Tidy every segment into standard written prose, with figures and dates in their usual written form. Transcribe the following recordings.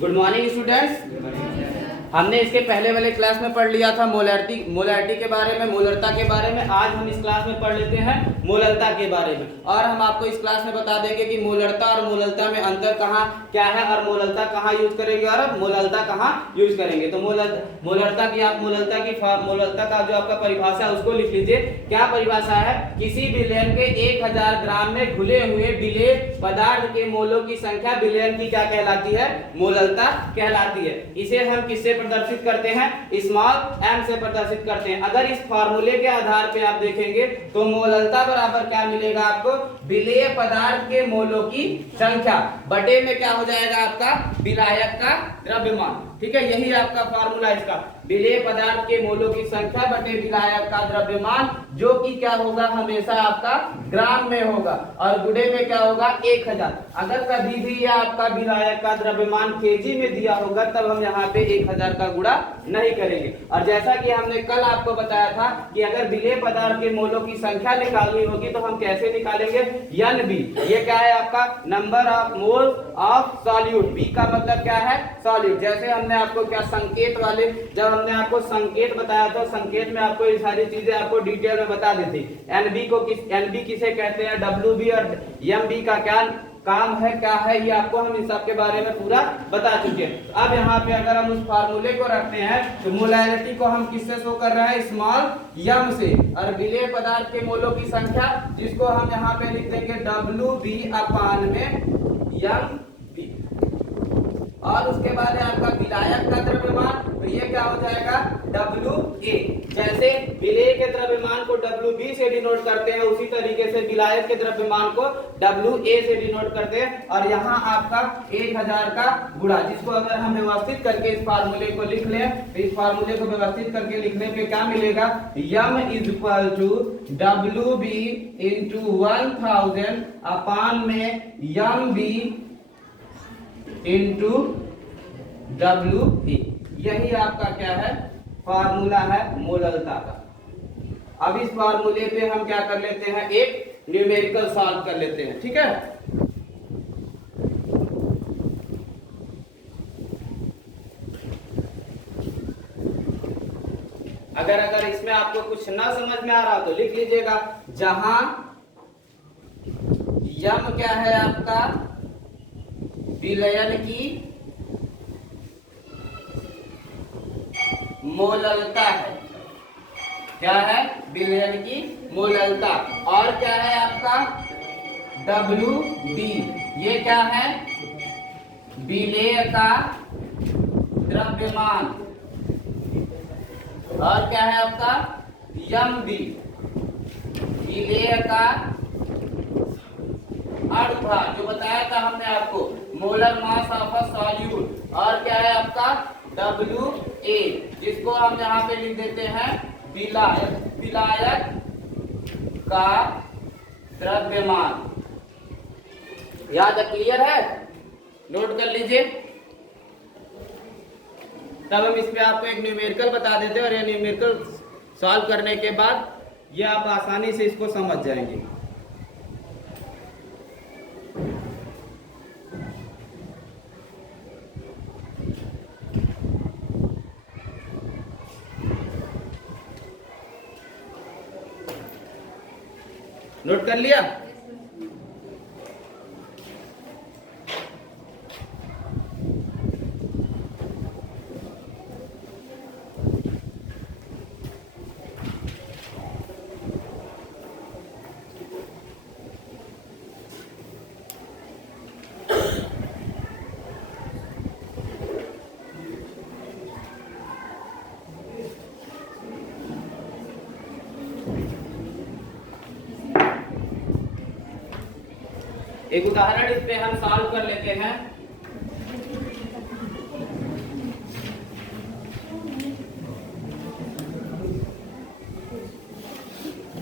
Good morning students. हमने इसके पहले वाले क्लास में पढ़ लिया था मोलैरिटी के बारे में, मोलरता के बारे में। आज हम इस क्लास में पढ़ लेते हैं मोलरता के बारे में, और हम आपको इस क्लास में बता देंगे कि मोलरता और मोलरता में अंतर कहाँ क्या है, और मोलरता कहाँ यूज करेंगे और मोलरता कहाँ यूज करेंगे। तो मोलरता का जो आपका परिभाषा है उसको लिख लीजिए। क्या परिभाषा है? किसी विलयन के 1000 ग्राम में घुले हुए विलेय पदार्थ के मोलों की संख्या विलयन की क्या कहलाती है? मोलरता कहलाती है। इसे हम किससे प्रदर्शित करते हैं? स्मॉल m से प्रदर्शित करते हैं। अगर इस फार्मूले के आधार पे आप देखेंगे तो मोलरता बराबर क्या मिलेगा आपको? विलेय पदार्थ के मोलों की संख्या बटे में क्या हो जाएगा आपका? विलायक का द्रव्यमान। ठीक है, यही आपका फार्मूला इसका, विलेय पदार्थ के मोलों की संख्या बटे विलायक का द्रव्यमान, जो कि क्या होगा? हमेशा आपका ग्राम में होगा, और गुणे में क्या होगा? 1000। अगर कभी भी यह आपका विलायक का द्रव्यमान केजी में दिया होगा तब हम यहाँ पे 1000 का गुणा नहीं करेंगे। और जैसा कि हमने कल आपको बताया था कि अगर विलेय पदार्थ के मोलों की संख्या निकालनी होगी तो हम कैसे निकालेंगे? NB। ये क्या है आपका? Number of mole of solute. B का मतलब क्या है? सॉल्यूट। जैसे हमने आपको क्या संकेत वाले, जब हमने आपको संकेत बताया तो संकेत में आपको ये सारी चीजें आपको डिटेल में बता दी थी। NB किसे कहते हैं, WB और MB का क्या काम है, क्या है, ये आपको हम इस सब के बारे में पूरा बता चुके हैं। अब यहाँ पे अगर हम उस फार्मूले को रखते हैं तो मोलैरिटी को हम किससे शो कर रहे हैं? स्मॉल m से, और विलेय पदार्थ के मोलों की संख्या जिसको हम यहाँ पे लिख देंगे WB अपान में MB, और उसके बाद है आपका विलायक का द्रव्यमान, तो ये क्या हो जाएगा? WA। जैसे विलेय के द्रव्यमान को WB से डिनोट करते हैं उसी तरीके से विलायक के द्रव्यमान को WA से डिनोट करते हैं। और यहाँ आपका 1000 का गुणा, जिसको अगर हम व्यवस्थित करके इस फार्मूले को लिख लें तो इस फार्मूले को व्यवस्थित करके लिखने पे क्या मिलेगा? M is equal to WB into 1000 upon में MB इंटू WA। यही आपका क्या है? फार्मूला है मोलरता का। अब इस फार्मूले पे हम क्या कर लेते हैं? एक न्यूमेरिकल सॉल्व कर लेते हैं। ठीक है, अगर इसमें आपको कुछ ना समझ में आ रहा तो लिख लीजिएगा। जहां यम क्या है आपका? विलयन की मोलरता है। क्या है? विलयन की मोलरता। और क्या है आपका? WB, ये क्या है? विलेय का द्रव्यमान। और क्या है आपका? MB, विलेय का अर्थात जो बताया था हमने आपको, molar mass of a solute. और क्या है आपका? WA, जिसको हम यहाँ पे लिख देते हैं विलायक का द्रव्यमान। याद है? क्लियर है? नोट कर लीजिए। तब हम इस पे आपको एक न्यूमेरिकल बता देते हैं, और ये न्यूमेरिकल सॉल्व करने के बाद ये आप आसानी से इसको समझ जाएंगे। नोट कर लिया? एक उदाहरण इस पे हम सॉल्व कर लेते हैं।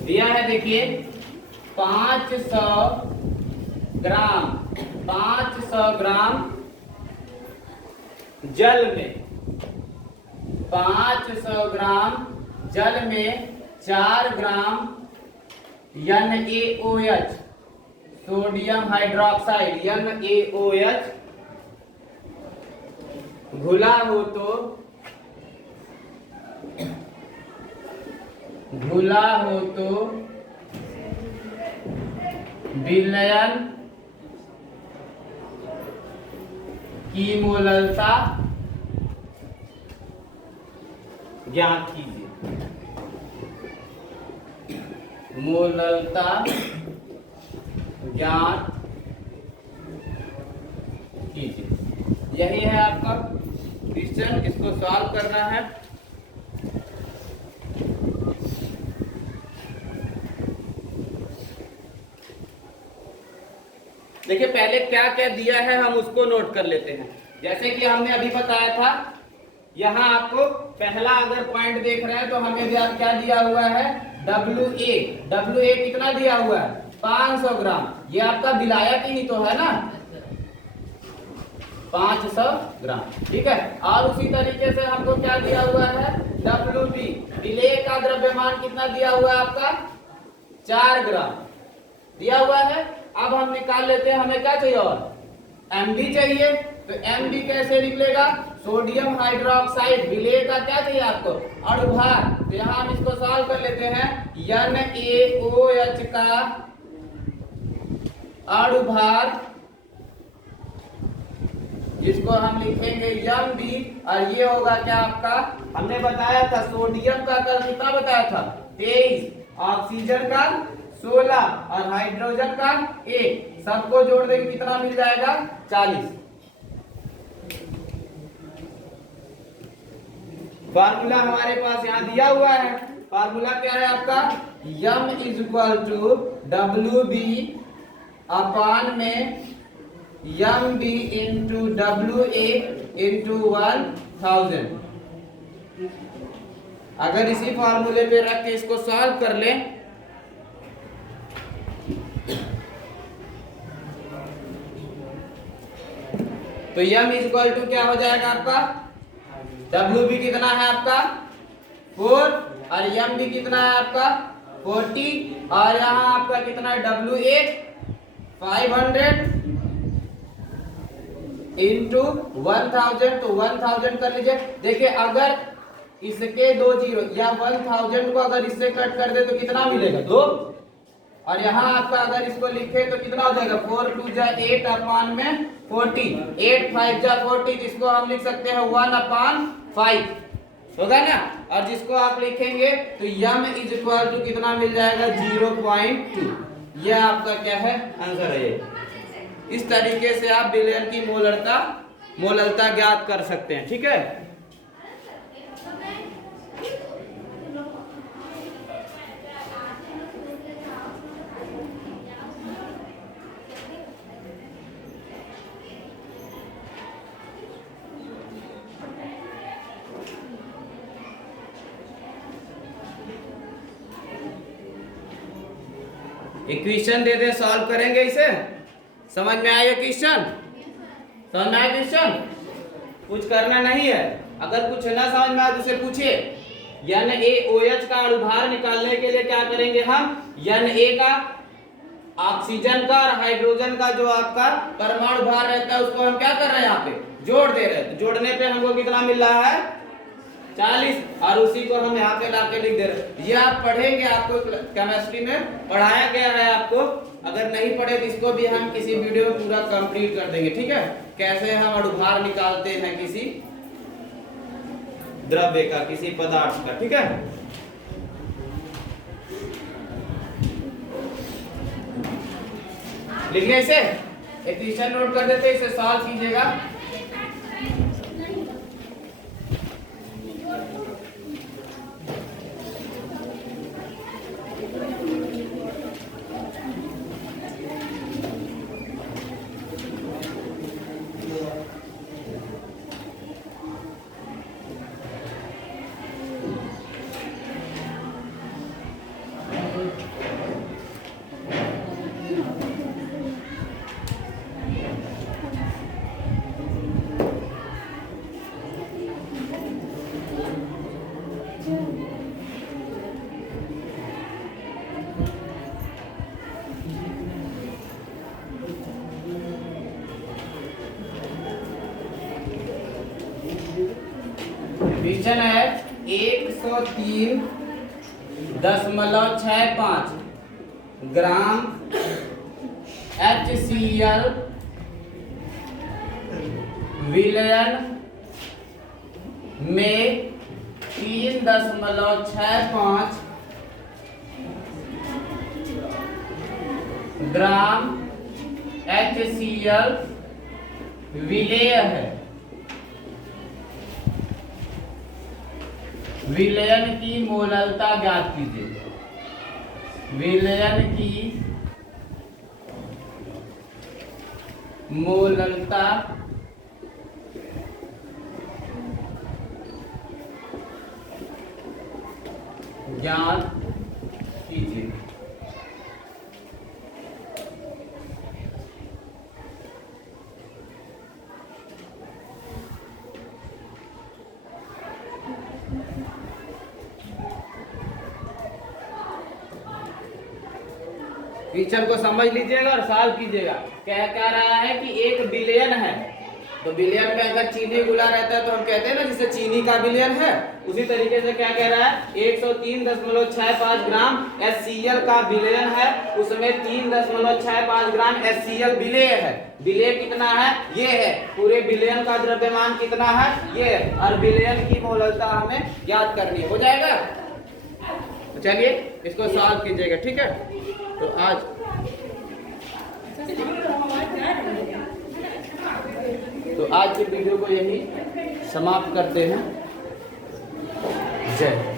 दिया है, देखिए 500 ग्राम जल में, 500 ग्राम जल में 4 ग्राम NaOH सोडियम हाइड्रोक्साइड NaOH घुला हो तो विलयन की मोललता ज्ञात कीजिए। मोललता ज्ञात कीजिए। यही है आपका क्वेश्चन, इसको सॉल्व करना है। देखिए पहले क्या क्या दिया है हम उसको नोट कर लेते हैं। जैसे कि हमने अभी बताया था, यहाँ आपको पहला अगर पॉइंट देख रहे हैं तो हमें क्या दिया हुआ है, WA कितना दिया हुआ है, 500 ग्राम। ये आपका विलायक ही तो है ना, 500 ग्राम, ठीक है। और उसी तरीके से हमको क्या दिया हुआ है, WB विलेय का द्रव्यमान कितना दिया हुआ है आपका, 4 ग्राम दिया हुआ है। अब हम निकाल लेते हैं, हमें क्या चाहिए और MB चाहिए। तो MB कैसे निकलेगा, सोडियम हाइड्रोक्साइड विलेय का क्या चाहिए आपको, अणुभार। तो यहाँ हम इसको सॉल्व कर लेते हैं, NaOH का अणुभार जिसको हम लिखेंगे MB, और ये होगा क्या आपका, हमने बताया था सोडियम का कल कितना बताया था, 23, ऑक्सीजन का 16 और हाइड्रोजन का 1, सबको जोड़ देंगे कितना मिल जाएगा, 40। फार्मूला हमारे पास यहाँ दिया हुआ है। फार्मूला क्या है आपका, M = WB अपान में MB into WA into 1000। अगर इसी फार्मूले पे रख के इसको सॉल्व कर लें तो M = क्या हो जाएगा आपका, WB कितना है आपका 4 और MB कितना है आपका 40, और यहाँ आपका कितना है WA 500 इंटू 1000, तो 1000 कर लीजिए। देखिए अगर इसके 2 जीरो या 1000 को अगर इससे कट कर दे तो कितना मिलेगा, 2। और यहाँ आपका अगर इसको लिखे तो कितना हो जाएगा, 4 2 जा 8 अपान में 40, 8 5 जा 40, इसको हम लिख सकते हैं 1/5 होगा ना। और जिसको आप लिखेंगे तो M = कितना मिल जाएगा, 0.2। यह आपका क्या है, आंसर है। इस तरीके से आप विलयन की मोललता ज्ञात कर सकते हैं, ठीक है। इक्वेशन दे दे, सॉल्व करेंगे इसे। समझ में आया क्वेश्चन, समझ में आया क्वेश्चन, कुछ करना नहीं है। अगर कुछ ना समझ में आए तो उसे पूछिए। NaOH का अणुभार निकालने के लिए क्या करेंगे हम, Na का ऑक्सीजन का और हाइड्रोजन का जो आपका परमाणु भार रहता है उसको हम क्या कर रहे हैं, यहाँ पे जोड़ दे रहे हैं। तो जोड़ने पे हमको कितना मिल रहा है, 40, और उसी को हम यहाँ पे लाके लिख दे रहे हैं। ये आप पढ़ेंगे, आपको केमिस्ट्री में पढ़ाया गया है आपको। अगर नहीं पढ़े तो इसको भी हम किसी वीडियो में पूरा कंप्लीट कर देंगे, ठीक है। कैसे हम अणुभार निकालते हैं किसी द्रव्य का, किसी पदार्थ का, ठीक है। लिखने से इक्वेशन नोट कर देते, इसे सॉल्व कीजिएगा। क्वेश्चन है 103.65 ग्राम HCl विलयन में 3.65 ग्राम HCl विलेय है। विलयन की मोललता ज्ञात कीजिए। विलयन की मोललता ज्ञात कीजिए। क्वेश्चन को समझ लीजिएगा और सॉल्व कीजिएगा। क्या कह रहा है कि एक विलयन है, तो विलयन में अगर चीनी गुला रहता है तो हम कहते हैं ना जैसे चीनी का विलयन है, उसी तरीके से क्या कह रहा है 103.65 ग्राम HCl का विलयन है, उसमें 3.65 ग्राम HCl विलेय है। विलेय कितना है? ये है। पूरे विलयन का द्रव्यमान कितना है? ये है। और विलयन की मोललता हमें ज्ञात करनी है। हो जाएगा? तो चलिए इसको सॉल्व कीजिएगा, ठीक है। तो आज की वीडियो को यही समाप्त करते हैं। जय।